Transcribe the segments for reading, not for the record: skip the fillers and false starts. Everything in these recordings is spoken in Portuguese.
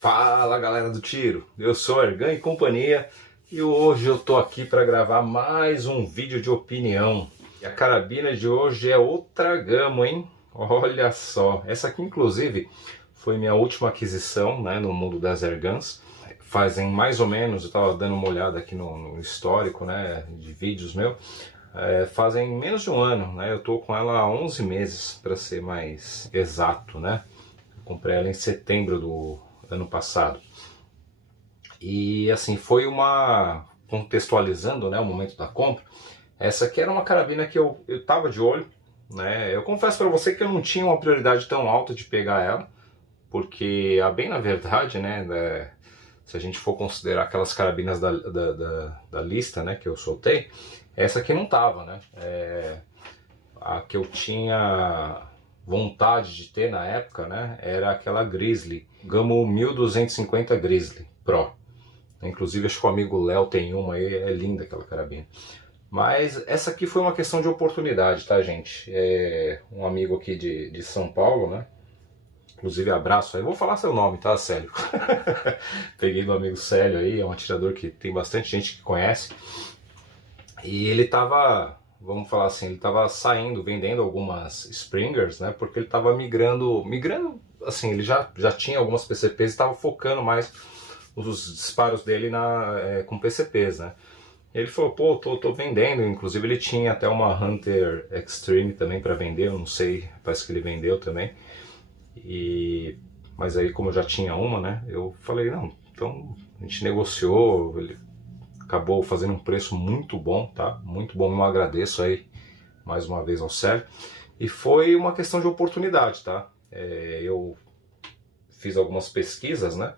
Fala galera do tiro, eu sou Ergan e companhia e hoje eu tô aqui para gravar mais um vídeo de opinião. E a carabina de hoje é outra gama, hein? Olha só, essa aqui inclusive foi minha última aquisição, né, no mundo das Airguns. Fazem mais ou menos, eu tava dando uma olhada aqui no histórico, né, de vídeos meu. Fazem menos de um ano, né? Eu tô com ela há 11 meses para ser mais exato, né? Eu comprei ela em setembro do ano passado. E assim, foi uma... contextualizando, né, o momento da compra, essa aqui era uma carabina que eu tava de olho, né? Eu confesso para você que eu não tinha uma prioridade tão alta de pegar ela, porque, a bem na verdade, né, se a gente for considerar aquelas carabinas da lista, né, que eu soltei, essa aqui não tava, né? A que eu tinha vontade de ter na época, né, era aquela Grizzly, Gamo 1250 Grizzly Pro. Inclusive acho que o amigo Léo tem uma aí, é linda aquela carabina. Mas essa aqui foi uma questão de oportunidade, tá, gente? Um amigo aqui de São Paulo, né? Inclusive abraço aí, vou falar seu nome, tá, Célio? Peguei do amigo Célio aí, é um atirador que tem bastante gente que conhece. E ele tava, vamos falar assim, ele tava saindo, vendendo algumas Springers, né? Porque ele tava migrando, assim, ele já tinha algumas PCPs e tava focando mais os disparos dele com PCPs, né? Ele falou, pô, tô vendendo, inclusive ele tinha até uma Hunter Extreme também para vender, eu não sei, parece que ele vendeu também. Mas aí como eu já tinha uma, né, eu falei, não, então a gente negociou, ele acabou fazendo um preço muito bom, tá? Muito bom, eu agradeço aí mais uma vez ao Sérgio. E foi uma questão de oportunidade, tá? Eu fiz algumas pesquisas, né?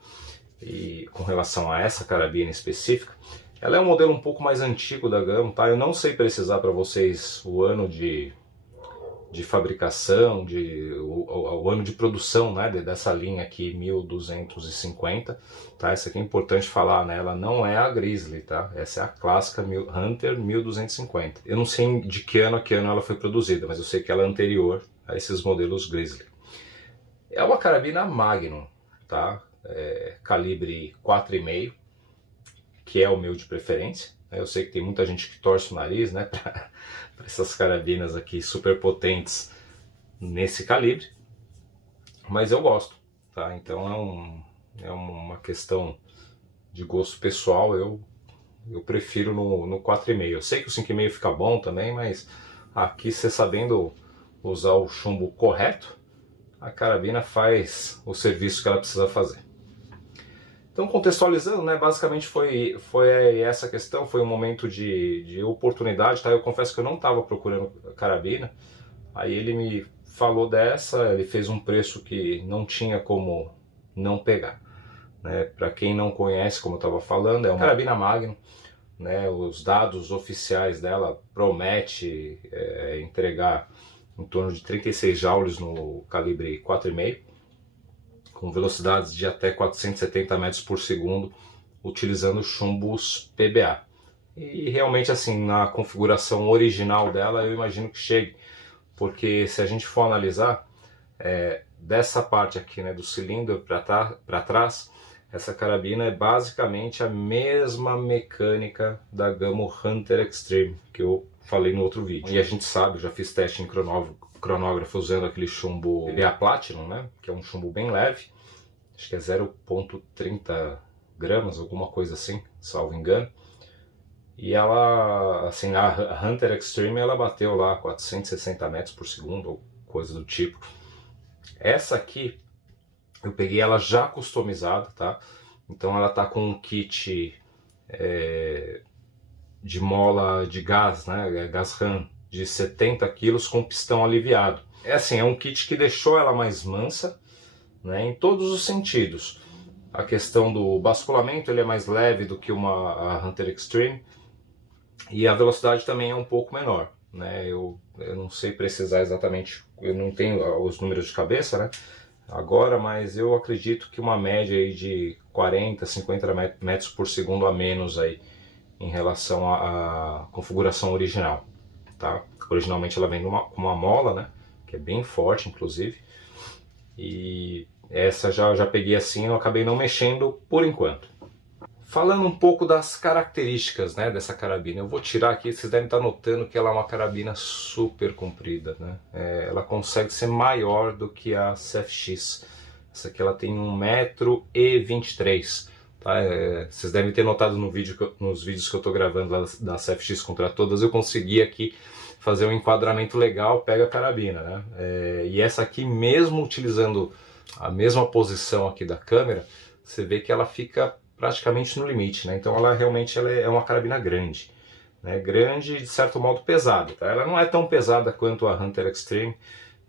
E com relação a essa carabina específica, ela é um modelo um pouco mais antigo da Gamo, tá? Eu não sei precisar para vocês o ano de fabricação, o ano de produção, né, dessa linha aqui, 1250, tá? Essa aqui é importante falar, né? Ela não é a Grizzly, tá? Essa é a clássica Hunter 1250. Eu não sei de que ano a que ano ela foi produzida, mas eu sei que ela é anterior a esses modelos Grizzly. É uma carabina Magnum, tá? Calibre 4,5, que é o meu de preferência. Eu sei que tem muita gente que torce o nariz, né, para essas carabinas aqui super potentes nesse calibre, mas eu gosto, tá? Então é uma questão de gosto pessoal, eu prefiro no 4,5. Eu sei que o 5,5 fica bom também, mas aqui, você sabendo usar o chumbo correto, a carabina faz o serviço que ela precisa fazer. Então, contextualizando, né, basicamente foi essa questão, foi um momento de oportunidade, tá? Eu confesso que eu não estava procurando carabina, aí ele me falou dessa, ele fez um preço que não tinha como não pegar, né? Para quem não conhece, como eu estava falando, é uma carabina Magnum, né? Os dados oficiais dela promete entregar em torno de 36 joules no calibre 4,5, com velocidades de até 470 metros por segundo, utilizando chumbos PBA. E realmente, assim, na configuração original dela, eu imagino que chegue, porque se a gente for analisar, dessa parte aqui, né, do cilindro para trás, essa carabina é basicamente a mesma mecânica da Gamo Hunter Extreme, que eu falei no outro vídeo. E a gente sabe, eu já fiz teste em cronógrafo usando aquele chumbo PBA Platinum, né, que é um chumbo bem leve, acho que é 0,30 gramas, alguma coisa assim, salvo engano. E ela, assim, a Hunter Extreme, ela bateu lá 460 metros por segundo, ou coisa do tipo. Essa aqui, eu peguei ela já customizada, tá? Então ela tá com um kit de mola de gás, né? Gás RAM de 70 kg com pistão aliviado. É um kit que deixou ela mais mansa, né, em todos os sentidos. A questão do basculamento, ele é mais leve do que a Hunter Extreme, e a velocidade também é um pouco menor, né? Eu não sei precisar exatamente, eu não tenho os números de cabeça, né, agora, mas eu acredito que uma média aí de 40, 50 metros por segundo a menos aí em relação à configuração original, tá? Originalmente ela vem com uma mola, né, que é bem forte, inclusive, e Essa já peguei assim, eu acabei não mexendo por enquanto. Falando um pouco das características, né, dessa carabina, eu vou tirar aqui, vocês devem estar notando que ela é uma carabina super comprida, né? Ela consegue ser maior do que a CFX. Essa aqui ela tem 1,23 m, tá? Vocês devem ter notado no vídeo nos vídeos que eu estou gravando lá da CFX contra todas, eu consegui aqui fazer um enquadramento legal, pega a carabina, né? E essa aqui, mesmo utilizando a mesma posição aqui da câmera, você vê que ela fica praticamente no limite, né? Então ela realmente é uma carabina grande, né? Grande e de certo modo pesada, tá? Ela não é tão pesada quanto a Hunter Extreme.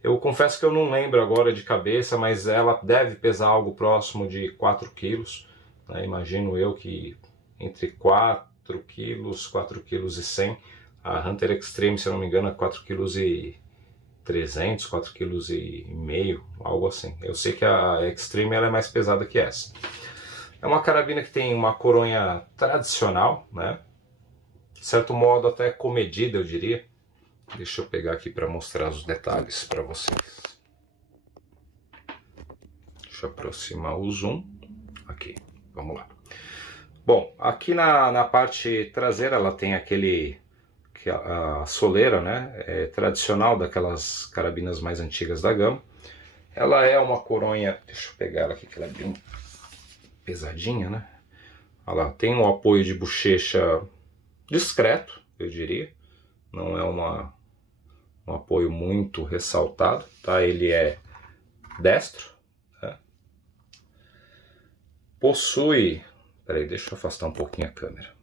Eu confesso que eu não lembro agora de cabeça, mas ela deve pesar algo próximo de 4 kg, né? Imagino eu que entre 4 kg, 4 kg e 100. A Hunter Extreme, se eu não me engano, é 4 kg e 300, 4 kg e meio, algo assim. Eu sei que a Extreme ela é mais pesada que essa. É uma carabina que tem uma coronha tradicional, né? De certo modo até comedida, eu diria. Deixa eu pegar aqui para mostrar os detalhes para vocês. Deixa eu aproximar o zoom. Aqui, vamos lá. Bom, aqui na parte traseira ela tem a soleira, né? Tradicional daquelas carabinas mais antigas da gama. Ela é uma coronha, deixa eu pegar ela aqui que ela é bem pesadinha, né? Ela tem um apoio de bochecha discreto, eu diria. Não é um apoio muito ressaltado, tá? Ele é destro, né? Possui... Peraí, deixa eu afastar um pouquinho a câmera.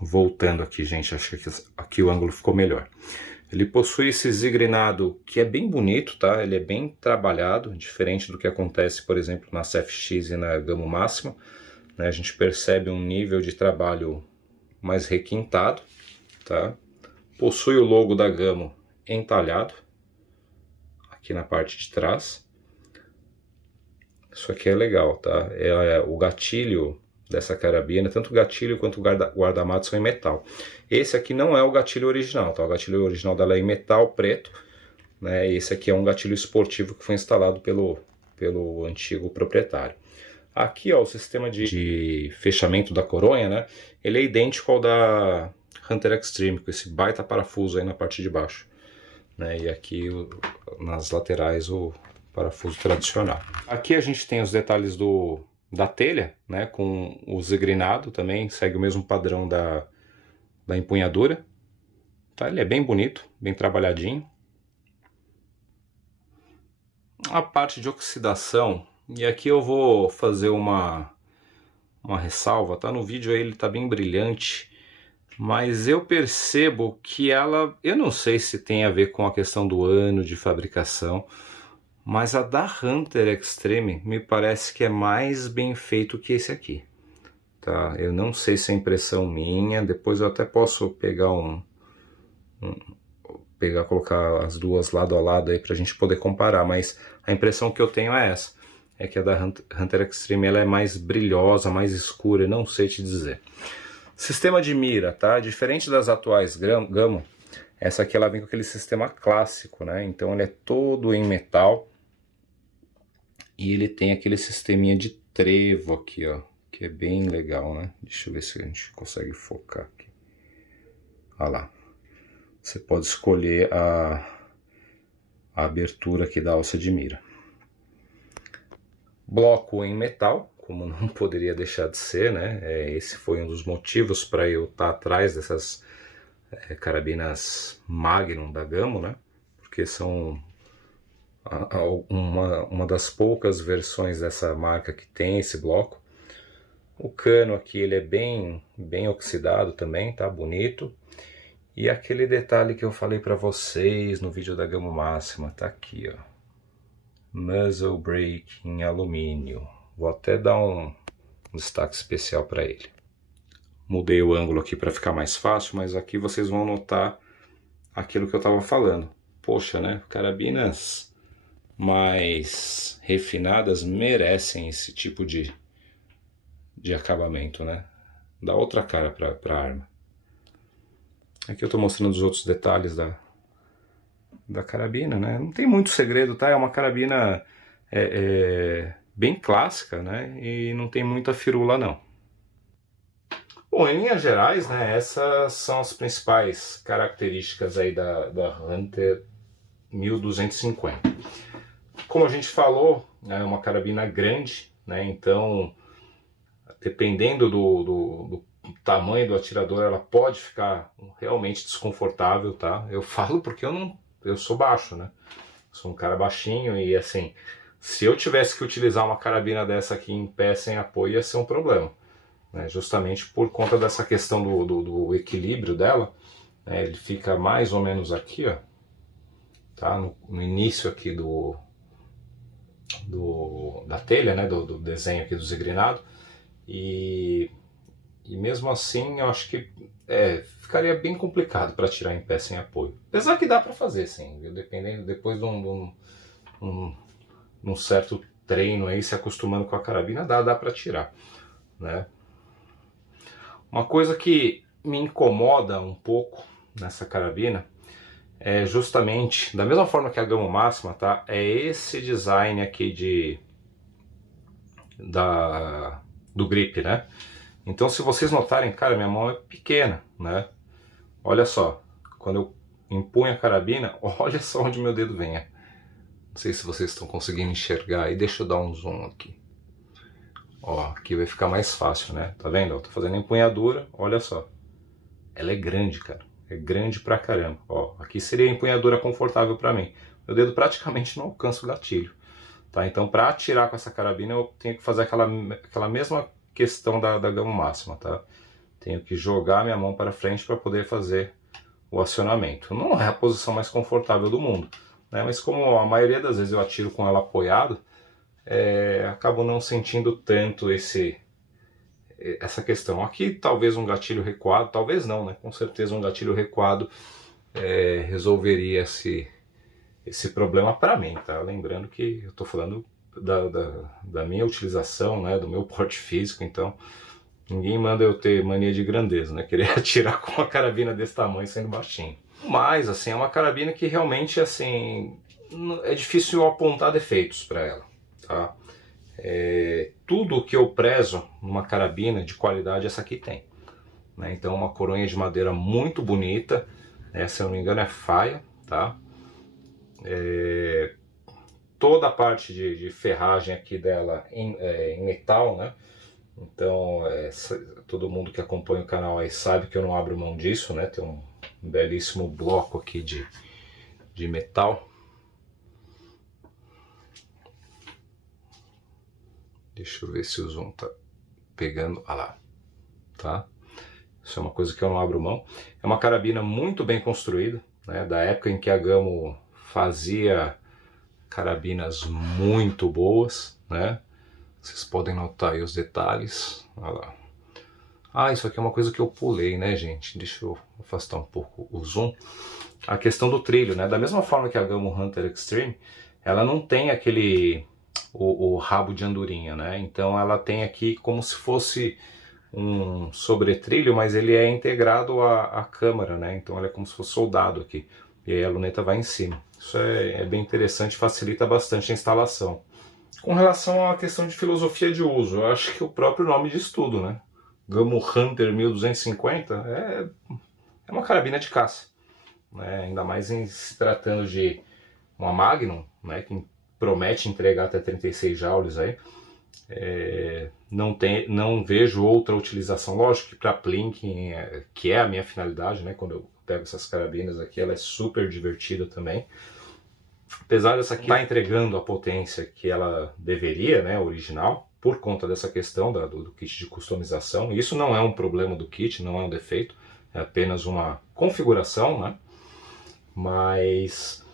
Voltando aqui, gente, acho que aqui o ângulo ficou melhor. Ele possui esse zigrinado que é bem bonito, tá? Ele é bem trabalhado, diferente do que acontece, por exemplo, na CFX e na Gama Máxima, né? A gente percebe um nível de trabalho mais requintado, tá? Possui o logo da Gama entalhado, aqui na parte de trás. Isso aqui é legal, tá? O gatilho dessa carabina, tanto o gatilho quanto o guarda-mato são em metal. Esse aqui não é o gatilho original, tá? O gatilho original dela é em metal preto, né? Esse aqui é um gatilho esportivo que foi instalado pelo antigo proprietário. Aqui, ó, o sistema de fechamento da coronha, né? Ele é idêntico ao da Hunter Extreme, com esse baita parafuso aí na parte de baixo, né? E aqui nas laterais o parafuso tradicional. Aqui a gente tem os detalhes da telha, né, com o zigrinado também, segue o mesmo padrão da empunhadura. Tá? Ele é bem bonito, bem trabalhadinho. A parte de oxidação, e aqui eu vou fazer uma ressalva, tá? No vídeo aí ele tá bem brilhante, mas eu percebo que ela, eu não sei se tem a ver com a questão do ano de fabricação, mas a da Hunter Extreme me parece que é mais bem feito que esse aqui, tá? Eu não sei se é impressão minha, depois eu até posso pegar colocar as duas lado a lado aí pra gente poder comparar, mas a impressão que eu tenho é essa, é que a da Hunter Extreme ela é mais brilhosa, mais escura, eu não sei te dizer. Sistema de mira, tá? Diferente das atuais Gama, essa aqui ela vem com aquele sistema clássico, né? Então ele é todo em metal. E ele tem aquele sisteminha de trevo aqui, ó, que é bem legal, né? Deixa eu ver se a gente consegue focar aqui. Olha lá. Você pode escolher a abertura aqui da alça de mira. Bloco em metal, como não poderia deixar de ser, né? Esse foi um dos motivos para eu estar atrás dessas carabinas Magnum da Gama, né? Porque são uma das poucas versões dessa marca que tem esse bloco. O cano aqui ele é bem oxidado também, tá bonito. E aquele detalhe que eu falei para vocês no vídeo da Gama Máxima, tá aqui, ó. Muzzle brake em alumínio. Vou até dar um destaque especial para ele. Mudei o ângulo aqui para ficar mais fácil, mas aqui vocês vão notar aquilo que eu estava falando. Poxa, né? Carabinas mais refinadas merecem esse tipo de acabamento, né? Dá outra cara para a arma. Aqui eu estou mostrando os outros detalhes da carabina, né? Não tem muito segredo, tá? É uma carabina bem clássica, né? E não tem muita firula não. Bom, em linhas gerais, né, essas são as principais características aí da Hunter 1250. Como a gente falou, é uma carabina grande, né, então dependendo do tamanho do atirador, ela pode ficar realmente desconfortável, tá? Eu falo porque eu sou baixo, né? Sou um cara baixinho e assim, se eu tivesse que utilizar uma carabina dessa aqui em pé sem apoio ia ser um problema. Né, justamente por conta dessa questão do equilíbrio dela, né, ele fica mais ou menos aqui, ó, tá? No início aqui da telha, né, do desenho aqui do zigrinado, e mesmo assim eu acho que ficaria bem complicado para tirar em pé sem apoio. Apesar que dá para fazer, sim, viu? Dependendo, depois de um certo treino aí, se acostumando com a carabina, dá para tirar, né? Uma coisa que me incomoda um pouco nessa carabina é justamente, da mesma forma que a gama máxima, tá? É esse design aqui do grip, né? Então, se vocês notarem, cara, minha mão é pequena, né? Olha só, quando eu empunho a carabina, olha só onde meu dedo vem. Não sei se vocês estão conseguindo enxergar aí, deixa eu dar um zoom aqui. Ó, aqui vai ficar mais fácil, né? Tá vendo? Eu tô fazendo a empunhadura, olha só. Ela é grande, cara. É grande pra caramba. Ó, aqui seria a empunhadura confortável pra mim. Meu dedo praticamente não alcança o gatilho. Tá? Então, pra atirar com essa carabina, eu tenho que fazer aquela mesma questão da gama máxima, tá? Tenho que jogar minha mão para frente para poder fazer o acionamento. Não é a posição mais confortável do mundo, né? Mas como a maioria das vezes eu atiro com ela apoiado, acabo não sentindo tanto essa questão. Aqui talvez um gatilho recuado, talvez não, né? Com certeza um gatilho recuado resolveria esse problema para mim, tá? Lembrando que eu estou falando da minha utilização, né? Do meu porte físico, então ninguém manda eu ter mania de grandeza, né? Querer atirar com uma carabina desse tamanho sendo baixinho. Mas, assim, é uma carabina que realmente, assim, é difícil apontar defeitos para ela, tá? Tudo que eu prezo numa carabina de qualidade essa aqui tem, né? Então uma coronha de madeira muito bonita, se eu não me engano é faia, tá? Toda a parte de ferragem aqui dela em metal, né? Então todo mundo que acompanha o canal aí sabe que eu não abro mão disso, né? Tem um belíssimo bloco aqui de metal. Deixa eu ver se o zoom tá pegando. Ah lá, tá? Isso é uma coisa que eu não abro mão. É uma carabina muito bem construída, né? Da época em que a Gamo fazia carabinas muito boas, né? Vocês podem notar aí os detalhes. Olha lá. Ah, isso aqui é uma coisa que eu pulei, né, gente? Deixa eu afastar um pouco o zoom. A questão do trilho, né? Da mesma forma que a Gamo Hunter Extreme, ela não tem o rabo de andorinha, né? Então ela tem aqui como se fosse um sobretrilho, mas ele é integrado à câmara, né? Então ele é como se fosse soldado aqui. E aí a luneta vai em cima. Isso é bem interessante, facilita bastante a instalação. Com relação à questão de filosofia de uso, eu acho que o próprio nome diz tudo, né? Gamo Hunter 1250 é uma carabina de caça, né? Ainda mais em se tratando de uma Magnum, né? Que promete entregar até 36 joules aí. Não vejo outra utilização. Lógico que para plinking, que é a minha finalidade, né? Quando eu pego essas carabinas aqui, ela é super divertida também. Apesar dessa aqui estar entregando a potência que ela deveria, né, original, por conta dessa questão do kit de customização. Isso não é um problema do kit, não é um defeito, é apenas uma configuração, né? Mas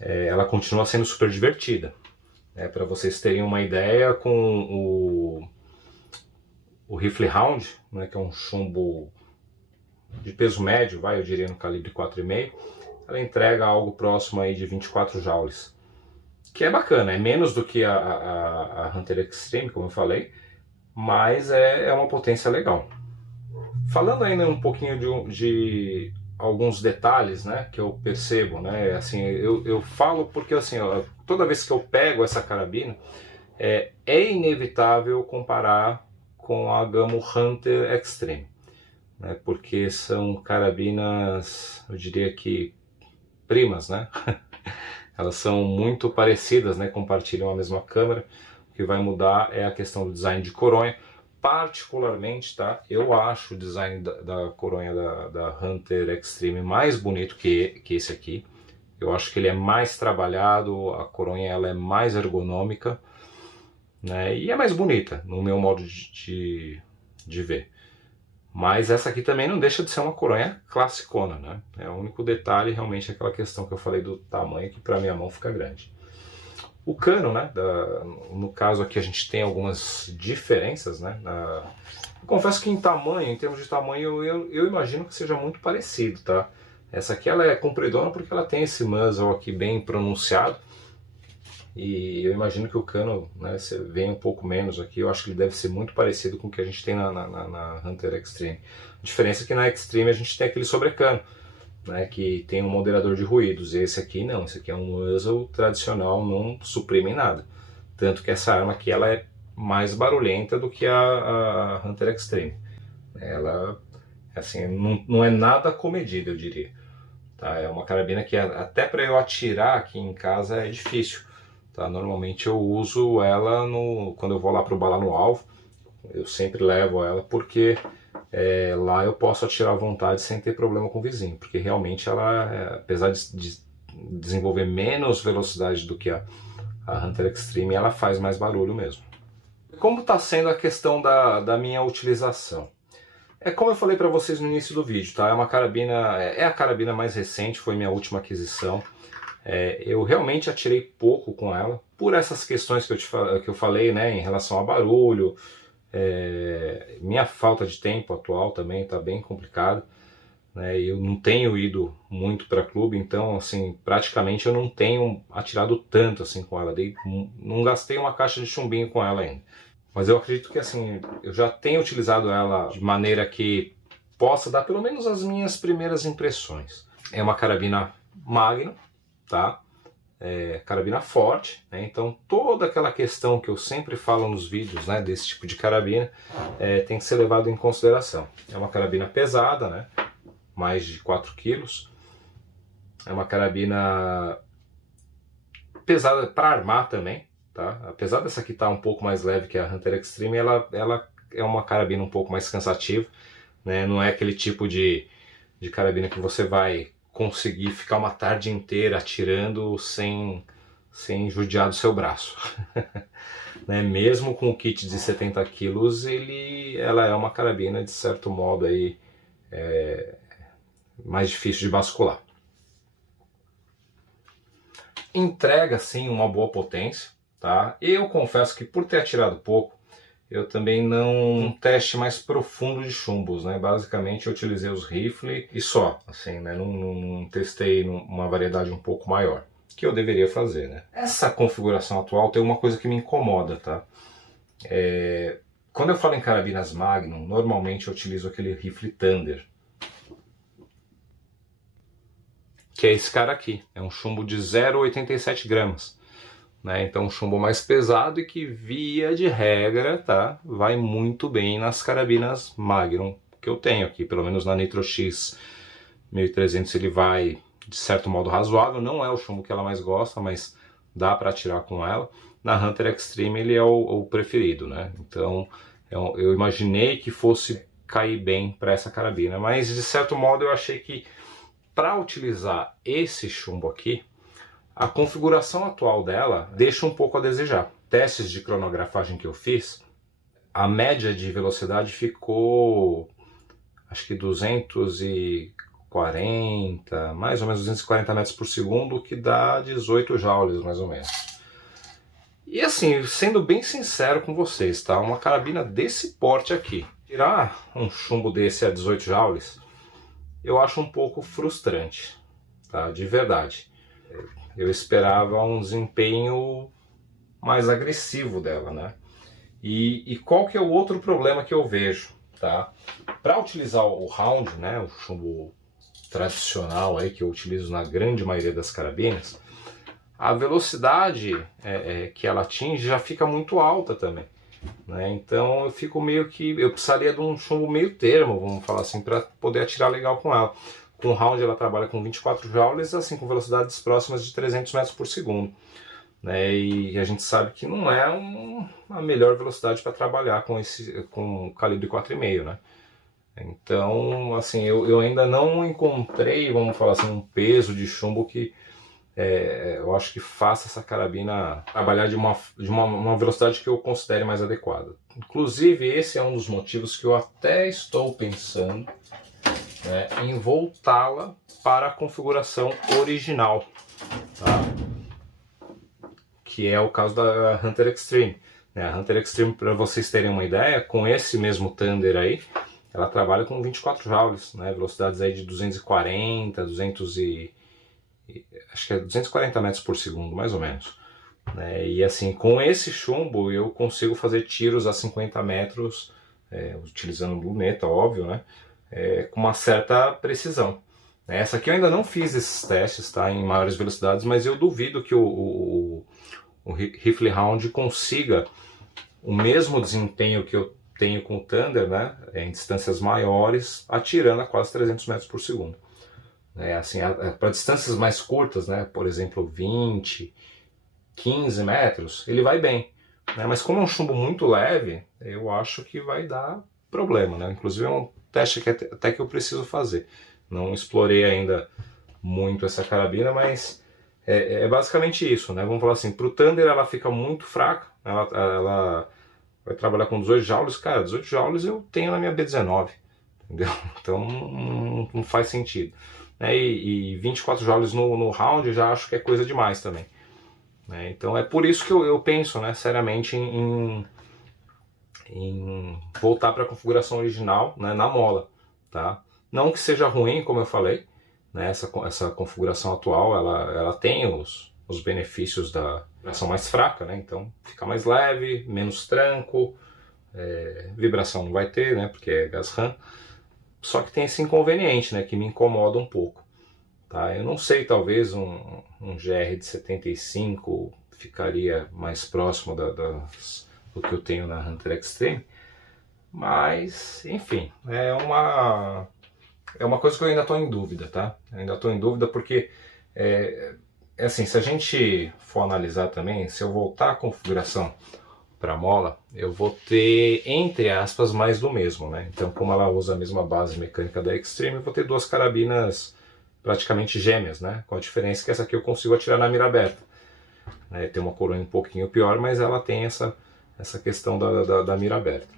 ela continua sendo super divertida. Para vocês terem uma ideia, com o rifle round, né, que é um chumbo de peso médio, eu diria no calibre 4,5, ela entrega algo próximo aí de 24 joules, que é bacana, é menos do que a Hunter Extreme, como eu falei, mas é uma potência legal. Falando ainda um pouquinho de alguns detalhes, né, que eu percebo, né, assim, eu falo porque assim, ó, toda vez que eu pego essa carabina, é inevitável comparar com a Gamo Hunter Extreme, né, porque são carabinas, eu diria que primas, né, elas são muito parecidas, né, compartilham a mesma câmera. O que vai mudar é a questão do design de coronha. Particularmente, tá? Eu acho o design da coronha da Hunter Extreme mais bonito que esse aqui. Eu acho que ele é mais trabalhado, a coronha ela é mais ergonômica, né? E é mais bonita, no meu modo de ver. Mas essa aqui também não deixa de ser uma coronha classicona, né? É o único detalhe realmente aquela questão que eu falei do tamanho, que para minha mão fica grande. O cano, né? No caso aqui a gente tem algumas diferenças, né? Eu confesso que em tamanho, em termos de tamanho, eu imagino que seja muito parecido, tá? Essa aqui ela é compridona porque ela tem esse muzzle aqui bem pronunciado. E eu imagino que o cano, né, vem um pouco menos aqui. Eu acho que ele deve ser muito parecido com o que a gente tem na Hunter Extreme. A diferença é que na Extreme a gente tem aquele sobrecano, né, que tem um moderador de ruídos. E esse aqui não, esse aqui é um muzzle tradicional, não suprime nada. Tanto que essa arma aqui ela é mais barulhenta do que a Hunter Extreme. Ela, assim, não é nada comedido, eu diria. Tá? É uma carabina que até para eu atirar aqui em casa é difícil. Tá? Normalmente eu uso ela quando eu vou lá para o bala no alvo. Eu sempre levo ela porque lá eu posso atirar à vontade sem ter problema com o vizinho. Porque realmente ela, apesar de desenvolver menos velocidade do que a Hunter Extreme, ela faz mais barulho mesmo. Como está sendo a questão da minha utilização? É como eu falei para vocês no início do vídeo, tá? É uma carabina, é a carabina mais recente, foi minha última aquisição. Eu realmente atirei pouco com ela, por essas questões que eu falei, né, em relação a barulho, minha falta de tempo atual também está bem complicado, né, eu não tenho ido muito para clube, então assim, praticamente eu não tenho atirado tanto assim com ela, não gastei uma caixa de chumbinho com ela ainda. Mas eu acredito que assim, eu já tenho utilizado ela de maneira que possa dar pelo menos as minhas primeiras impressões. É uma carabina Magnum, tá? Carabina forte, né? Então toda aquela questão que eu sempre falo nos vídeos, né, desse tipo de carabina tem que ser levado em consideração. É uma carabina pesada, né? Mais de 4 quilos. É uma carabina pesada para armar também. Tá? Apesar dessa aqui estar um pouco mais leve que a Hunter Extreme, ela é uma carabina um pouco mais cansativa, né? Não é aquele tipo de carabina que você vai conseguir ficar uma tarde inteira atirando sem judiar do seu braço. Né? Mesmo com o kit de 70 quilos, ela é uma carabina de certo modo aí, mais difícil de bascular. Entrega sim uma boa potência. Tá? Eu confesso que por ter atirado pouco, eu também um teste mais profundo de chumbos, né? Basicamente eu utilizei os rifle e só, assim, né? Não testei uma variedade um pouco maior, que eu deveria fazer, né? Essa configuração atual tem uma coisa que me incomoda, tá? Quando eu falo em carabinas Magnum, normalmente eu utilizo aquele rifle Thunder, que é esse cara aqui, é um chumbo de 0,87 gramas. Né? Então um chumbo mais pesado e que via de regra, tá, vai muito bem nas carabinas Magnum que eu tenho aqui, pelo menos na Nitro X 1300 ele vai de certo modo razoável, não é o chumbo que ela mais gosta, mas dá para atirar com ela. Na Hunter Extreme ele é o preferido, né? Então eu imaginei que fosse cair bem para essa carabina, mas de certo modo eu achei que para utilizar esse chumbo aqui, a configuração atual dela deixa um pouco a desejar. Testes de cronografagem que eu fiz, a média de velocidade ficou, acho que 240, mais ou menos 240 metros por segundo, que dá 18 joules mais ou menos. E assim, sendo bem sincero com vocês, tá? Uma carabina desse porte aqui, tirar um chumbo desse a 18 joules, eu acho um pouco frustrante, tá? De verdade. Eu esperava um desempenho mais agressivo dela, né? E qual que é o outro problema que eu vejo, tá? Para utilizar o round, né, o chumbo tradicional aí que eu utilizo na grande maioria das carabinas, a velocidade que ela atinge já fica muito alta também, né? Então eu fico meio que, eu precisaria de um chumbo meio termo, vamos falar assim, para poder atirar legal com ela. Com o round ela trabalha com 24 joules, assim, com velocidades próximas de 300 metros por segundo, né? E a gente sabe que não é a melhor velocidade para trabalhar com o calibre 4,5, né? Então, assim, eu ainda não encontrei, vamos falar assim, um peso de chumbo que eu acho que faça essa carabina trabalhar de uma velocidade que eu considere mais adequada. Inclusive, esse é um dos motivos que eu até estou pensando, né, em voltá-la para a configuração original, tá? Que é o caso da Hunter Extreme, né? A Hunter Extreme, para vocês terem uma ideia, com esse mesmo Thunder aí, ela trabalha com 24 joules, né? Velocidades aí de 240, acho que é 240 metros por segundo, mais ou menos, né? E assim, com esse chumbo eu consigo fazer tiros a 50 metros, utilizando luneta, óbvio, né? Com uma certa precisão. Essa aqui eu ainda não fiz esses testes, tá, em maiores velocidades, mas eu duvido que o Rifle Round consiga o mesmo desempenho que eu tenho com o Thunder, né, em distâncias maiores, atirando a quase 300 metros por segundo. Assim, para distâncias mais curtas, né, por exemplo 20, 15 metros, ele vai bem, né, mas como é um chumbo muito leve, eu acho que vai dar problema, né? Inclusive é um teste que até que eu preciso fazer. Não explorei ainda muito essa carabina, mas é basicamente isso, né? Vamos falar assim, para o Thunder ela fica muito fraca, ela vai trabalhar com 18 joules, cara, 18 joules eu tenho na minha B19, entendeu? Então não faz sentido, né? E 24 joules no round eu já acho que é coisa demais também, né? Então é por isso que eu penso, né, seriamente em voltar para a configuração original, né, na mola, tá? Não que seja ruim, como eu falei, né, essa configuração atual, ela tem os benefícios da vibração mais fraca, né? Então fica mais leve, menos tranco, vibração não vai ter, né, porque é gás RAM. Só que tem esse inconveniente, né, que me incomoda um pouco, tá? Eu não sei, talvez um GR de 75 ficaria mais próximo do que eu tenho na Hunter Extreme, mas enfim, é uma coisa que eu ainda estou em dúvida, tá? Eu ainda estou em dúvida porque assim, se a gente for analisar também, se eu voltar a configuração para mola, eu vou ter, entre aspas, mais do mesmo, né? Então, como ela usa a mesma base mecânica da Extreme, eu vou ter duas carabinas praticamente gêmeas, né? Com a diferença que essa aqui eu consigo atirar na mira aberta, né? Tem uma coroa um pouquinho pior, mas ela tem essa questão da mira aberta,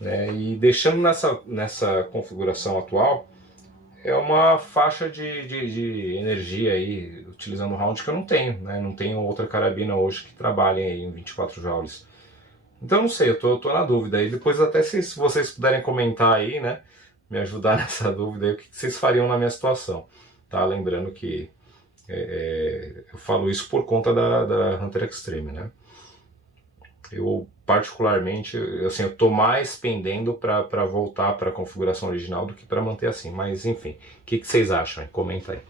né? E deixando nessa configuração atual, é uma faixa de energia aí, utilizando o round que eu não tenho, né? Não tenho outra carabina hoje que trabalhe aí em 24 joules. Então não sei, eu tô na dúvida. E depois até se vocês puderem comentar aí, né, me ajudar nessa dúvida aí, o que vocês fariam na minha situação, tá? Lembrando que eu falo isso por conta da Hunter Extreme, né? Eu particularmente, assim, eu tô mais pendendo para voltar para a configuração original do que para manter assim, mas enfim, o que vocês acham? Comenta aí.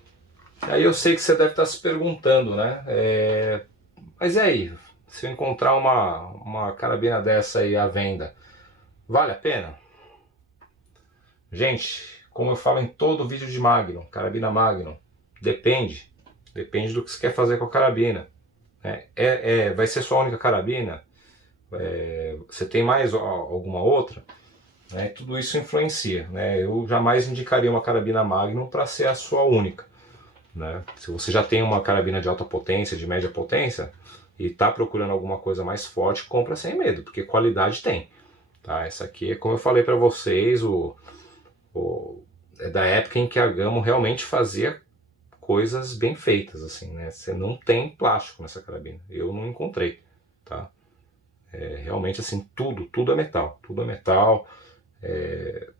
Aí eu sei que você deve estar se perguntando, né? Mas e aí, se eu encontrar uma carabina dessa aí à venda, vale a pena? Gente, como eu falo em todo vídeo de Magnum, carabina Magnum, depende do que você quer fazer com a carabina, né? Vai ser sua única carabina? Você tem mais alguma outra? Né? Tudo isso influencia, né? Eu jamais indicaria uma carabina Magnum para ser a sua única, né? Se você já tem uma carabina de alta potência, de média potência, e está procurando alguma coisa mais forte, compra sem medo, porque qualidade tem, tá? Essa aqui é, como eu falei para vocês, é da época em que a Gamo realmente fazia coisas bem feitas, assim, né? Você não tem plástico nessa carabina, eu não encontrei, tá? Realmente, assim, tudo é metal,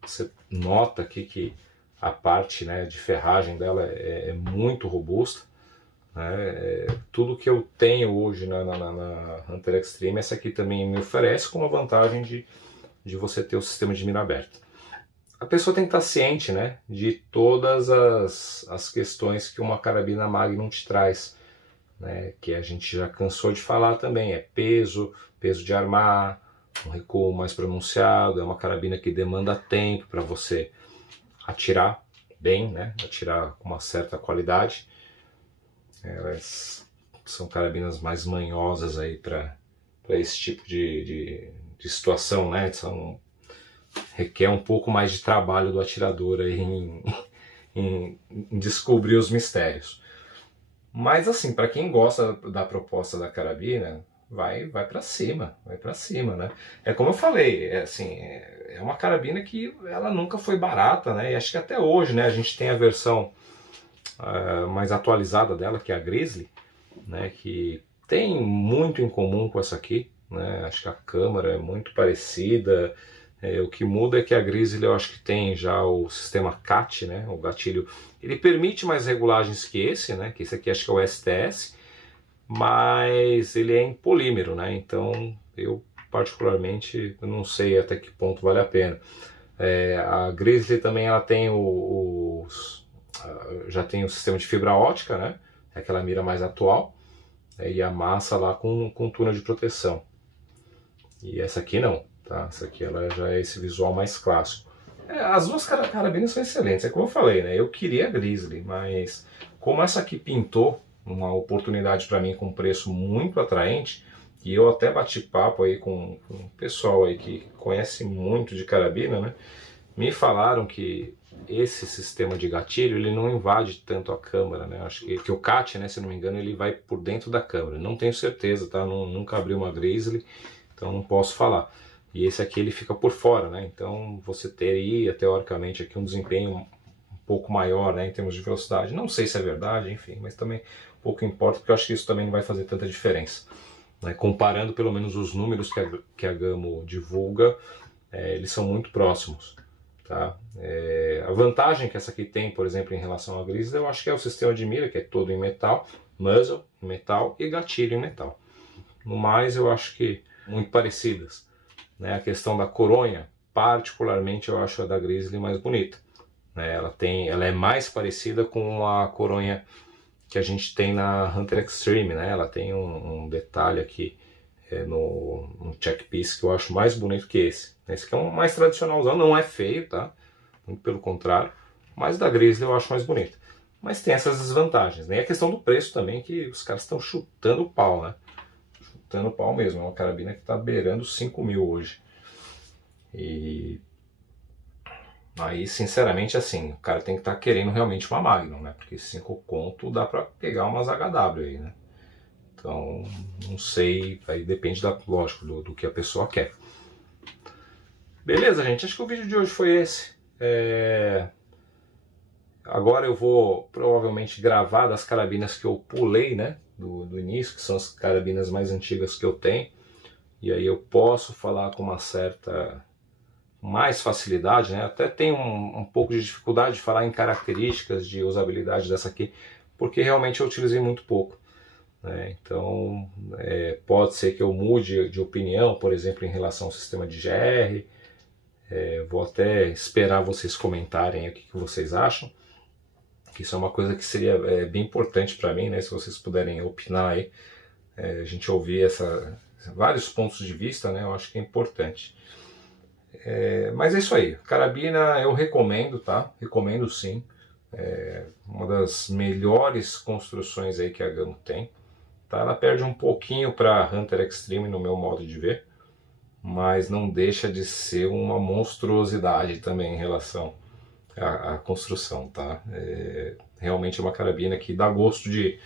você nota aqui que a parte, né, de ferragem dela é muito robusta, né? Tudo que eu tenho hoje na Hunter Extreme, essa aqui também me oferece, com a vantagem de você ter o sistema de mira aberta. a pessoa tem que estar ciente, né, de todas as questões que uma carabina Magnum te traz, né, que a gente já cansou de falar também, é peso de armar, um recuo mais pronunciado, é uma carabina que demanda tempo para você atirar bem, né, atirar com uma certa qualidade. Elas são carabinas mais manhosas aí para esse tipo de situação, né, requer um pouco mais de trabalho do atirador aí em descobrir os mistérios. Mas assim, para quem gosta da proposta da carabina, vai para cima, né? É como eu falei, é uma carabina que ela nunca foi barata, né? E acho que até hoje, né, a gente tem a versão mais atualizada dela, que é a Grizzly, né, que tem muito em comum com essa aqui, né? Acho que a câmera é muito parecida. O que muda é que a Grizzly eu acho que tem já o sistema CAT, né? O gatilho, ele permite mais regulagens que esse, né? Que esse aqui acho que é o STS, mas ele é em polímero, né? Então eu particularmente não sei até que ponto vale a pena. A Grizzly também ela tem já tem o sistema de fibra ótica, né? É aquela mira mais atual, e a massa lá com túnel de proteção. E essa aqui não, tá? Essa aqui ela já é esse visual mais clássico. As duas carabinas são excelentes, é como eu falei, né? Eu queria a Grizzly, mas como essa aqui pintou uma oportunidade para mim com um preço muito atraente, e eu até bati papo aí com um pessoal aí que conhece muito de carabina, né? Me falaram que esse sistema de gatilho ele não invade tanto a câmera, né? Acho que o CAT, né, se não me engano, ele vai por dentro da câmera. Não tenho certeza, tá? Nunca abri uma Grizzly, então não posso falar. E esse aqui ele fica por fora, né? Então você teria teoricamente aqui um desempenho um pouco maior, né, em termos de velocidade. Não sei se é verdade, enfim, mas também pouco importa, porque eu acho que isso também não vai fazer tanta diferença, né? Comparando pelo menos os números que a Gamo divulga, eles são muito próximos. Tá? A vantagem que essa aqui tem, por exemplo, em relação à Grizzly, eu acho que é o sistema de mira, que é todo em metal, muzzle em metal e gatilho em metal. No mais, eu acho que muito parecidas, né? A questão da coronha, particularmente, eu acho a da Grizzly mais bonita, né? Ela é mais parecida com a coronha que a gente tem na Hunter Extreme, né? Ela tem um detalhe aqui no checkpiece que eu acho mais bonito que esse. Esse aqui é um mais tradicionalzão, não é feio, tá? Muito pelo contrário, mas da Grizzly eu acho mais bonito. Mas tem essas desvantagens, né? E a questão do preço também, que os caras estão chutando o pau, né? Chutando o pau mesmo, é uma carabina que está beirando 5 mil hoje. E aí, sinceramente, assim, o cara tem que estar querendo realmente uma Magnum, né? Porque 5 conto dá pra pegar umas HW aí, né? Então, não sei, aí depende, lógico, do que a pessoa quer. Beleza, gente, acho que o vídeo de hoje foi esse. Agora eu vou provavelmente gravar das carabinas que eu pulei, né, do início, que são as carabinas mais antigas que eu tenho. E aí eu posso falar com uma certa mais facilidade, né? Até tenho um pouco de dificuldade de falar em características de usabilidade dessa aqui, porque realmente eu utilizei muito pouco. Então pode ser que eu mude de opinião, por exemplo, em relação ao sistema de GR. Vou até esperar vocês comentarem o que vocês acham, que isso é uma coisa que seria bem importante para mim, né? Se vocês puderem opinar aí, a gente ouvir vários pontos de vista, né? Eu acho que é importante. Mas é isso aí, carabina eu recomendo, tá? Recomendo sim. Uma das melhores construções aí que a Gamo tem. Tá? Ela perde um pouquinho para Hunter Extreme no meu modo de ver, mas não deixa de ser uma monstruosidade também em relação à construção, tá? Realmente é uma carabina que dá gosto de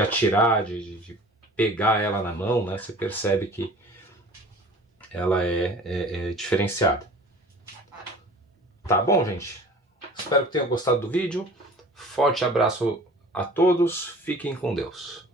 atirar, de pegar ela na mão, né? Você percebe que ela é diferenciada. Tá bom, gente? Espero que tenham gostado do vídeo. Forte abraço a todos, fiquem com Deus.